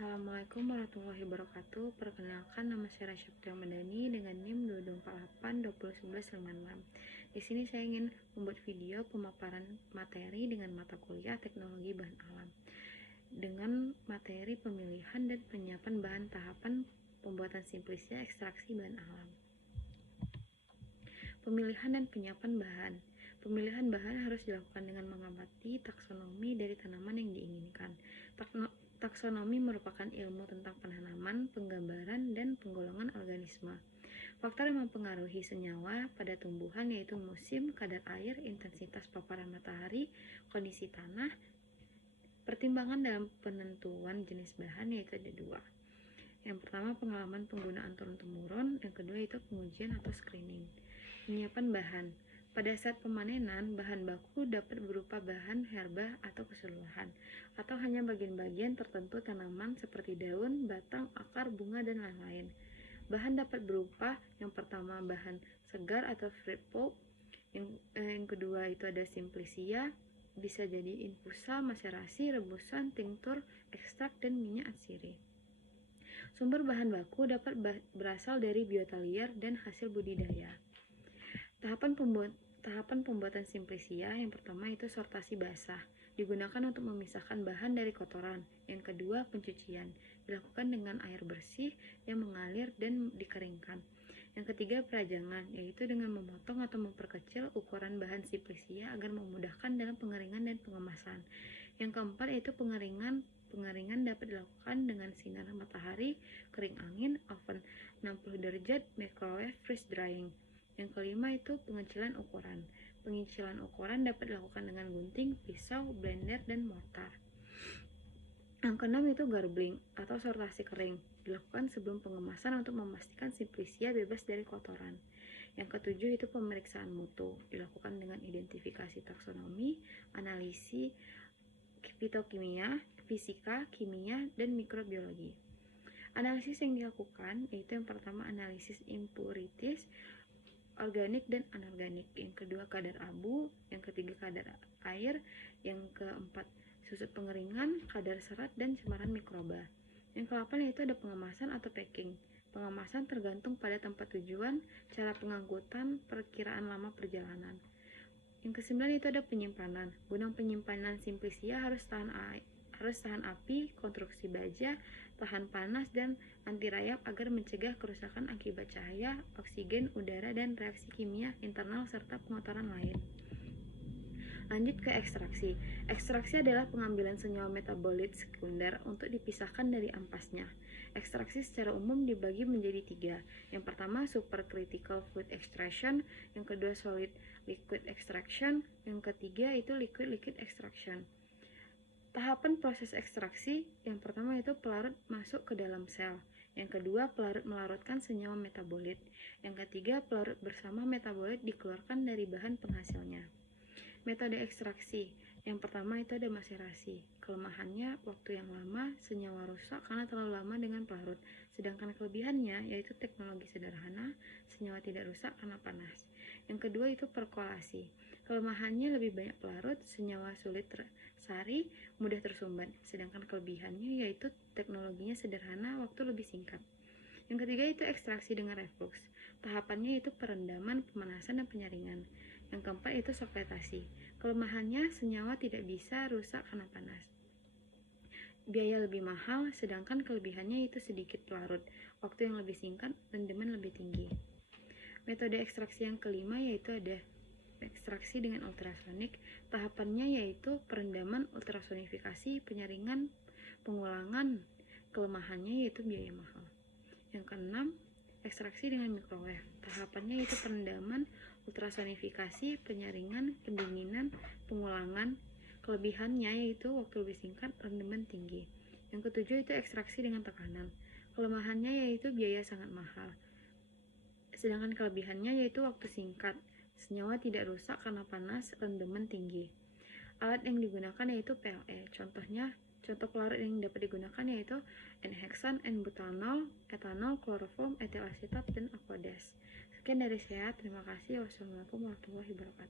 Assalamualaikum warahmatullahi wabarakatuh. Perkenalkan, nama saya Rasya Putri Ahmadani dengan NIM 2248 Di sini saya ingin membuat video pemaparan materi dengan mata kuliah Teknologi Bahan Alam dengan materi pemilihan dan penyiapan bahan tahapan pembuatan simplisia ekstraksi bahan alam. Pemilihan dan penyiapan bahan. Pemilihan bahan harus dilakukan dengan mengamati taksonomi dari tanaman yang diinginkan. Taksonomi merupakan ilmu tentang penanaman, penggambaran, dan penggolongan organisme. Faktor yang mempengaruhi senyawa pada tumbuhan yaitu musim, kadar air, intensitas paparan matahari, kondisi tanah. Pertimbangan dalam penentuan jenis bahan yaitu ada dua. Yang pertama, pengalaman penggunaan turun-temurun. Yang kedua itu pengujian atau screening. Penyiapan bahan. Pada saat pemanenan, bahan baku dapat berupa bahan herba atau keseluruhan, atau hanya bagian-bagian tertentu tanaman seperti daun, batang, akar, bunga, dan lain-lain. Bahan dapat berupa yang pertama bahan segar atau fruit pulp, yang kedua itu ada simplisia, bisa jadi infusa, maserasi, rebusan, tinktur, ekstrak, dan minyak atsiri. Sumber bahan baku dapat berasal dari biota liar dan hasil budidaya. Tahapan pembuatan simplisia yang pertama itu sortasi basah, digunakan untuk memisahkan bahan dari kotoran. Yang kedua, pencucian, dilakukan dengan air bersih yang mengalir dan dikeringkan. Yang ketiga, perajangan, yaitu dengan memotong atau memperkecil ukuran bahan simplisia agar memudahkan dalam pengeringan dan pengemasan. Yang keempat, yaitu pengeringan. Pengeringan dapat dilakukan dengan sinar matahari, kering angin, oven 60 derajat, microwave, freeze drying. Yang kelima itu pengecilan ukuran. Pengecilan ukuran dapat dilakukan dengan gunting, pisau, blender, dan mortar. Yang keenam itu garbling atau sortasi kering. Dilakukan sebelum pengemasan untuk memastikan simplisia bebas dari kotoran. Yang ketujuh itu pemeriksaan mutu. Dilakukan dengan identifikasi taksonomi, analisis fitokimia, fisika, kimia, dan mikrobiologi. Analisis yang dilakukan yaitu yang pertama analisis impurities, organik dan anorganik, yang kedua kadar abu, yang ketiga kadar air, yang keempat susut pengeringan, kadar serat, dan cemaran mikroba. Yang ke-8 yaitu ada pengemasan atau packing. Pengemasan tergantung pada tempat tujuan, cara pengangkutan, perkiraan lama perjalanan. Yang ke-9 itu ada penyimpanan. Gudang penyimpanan simplisia harus tahan api, konstruksi baja, tahan panas, dan anti rayap agar mencegah kerusakan akibat cahaya, oksigen, udara, dan reaksi kimia internal serta pengotoran lain. Lanjut ke ekstraksi. Ekstraksi adalah pengambilan senyawa metabolit sekunder untuk dipisahkan dari ampasnya. Ekstraksi secara umum dibagi menjadi 3. Yang pertama supercritical fluid extraction, yang kedua solid liquid extraction, yang ketiga itu liquid extraction. Tahapan proses ekstraksi, yang pertama itu pelarut masuk ke dalam sel. Yang kedua, pelarut melarutkan senyawa metabolit. Yang ketiga, pelarut bersama metabolit dikeluarkan dari bahan penghasilnya. Metode ekstraksi, yang pertama itu ada maserasi. Kelemahannya, waktu yang lama, senyawa rusak karena terlalu lama dengan pelarut. Sedangkan kelebihannya yaitu teknologi sederhana, senyawa tidak rusak karena panas. Yang kedua itu perkolasi. Kelemahannya lebih banyak pelarut, senyawa sulit tersari, mudah tersumbat. Sedangkan kelebihannya yaitu teknologinya sederhana, waktu lebih singkat. Yang ketiga itu ekstraksi dengan reflux. Tahapannya itu perendaman, pemanasan, dan penyaringan. Yang keempat itu sokletasi. Kelemahannya senyawa tidak bisa rusak karena panas. Biaya lebih mahal, sedangkan kelebihannya itu sedikit pelarut, waktu yang lebih singkat, rendemen lebih tinggi. Metode ekstraksi yang kelima yaitu ada ekstraksi dengan ultrasonik. Tahapannya yaitu perendaman, ultrasonifikasi, penyaringan, pengulangan. Kelemahannya yaitu biaya mahal. Yang keenam, ekstraksi dengan microwave. Tahapannya yaitu perendaman, ultrasonifikasi, penyaringan, pendinginan, pengulangan. Kelebihannya yaitu waktu lebih singkat, rendemen tinggi. Yang ketujuh itu ekstraksi dengan tekanan. Kelemahannya yaitu biaya sangat mahal. Sedangkan kelebihannya yaitu waktu singkat, senyawa tidak rusak karena panas, rendemen tinggi. Alat yang digunakan yaitu PLE. Contoh pelarut yang dapat digunakan yaitu N-heksan, N-butanol, etanol, kloroform, etil asetat, dan aqueous. Sekian dari saya. Terima kasih. Wassalamualaikum warahmatullahi wabarakatuh.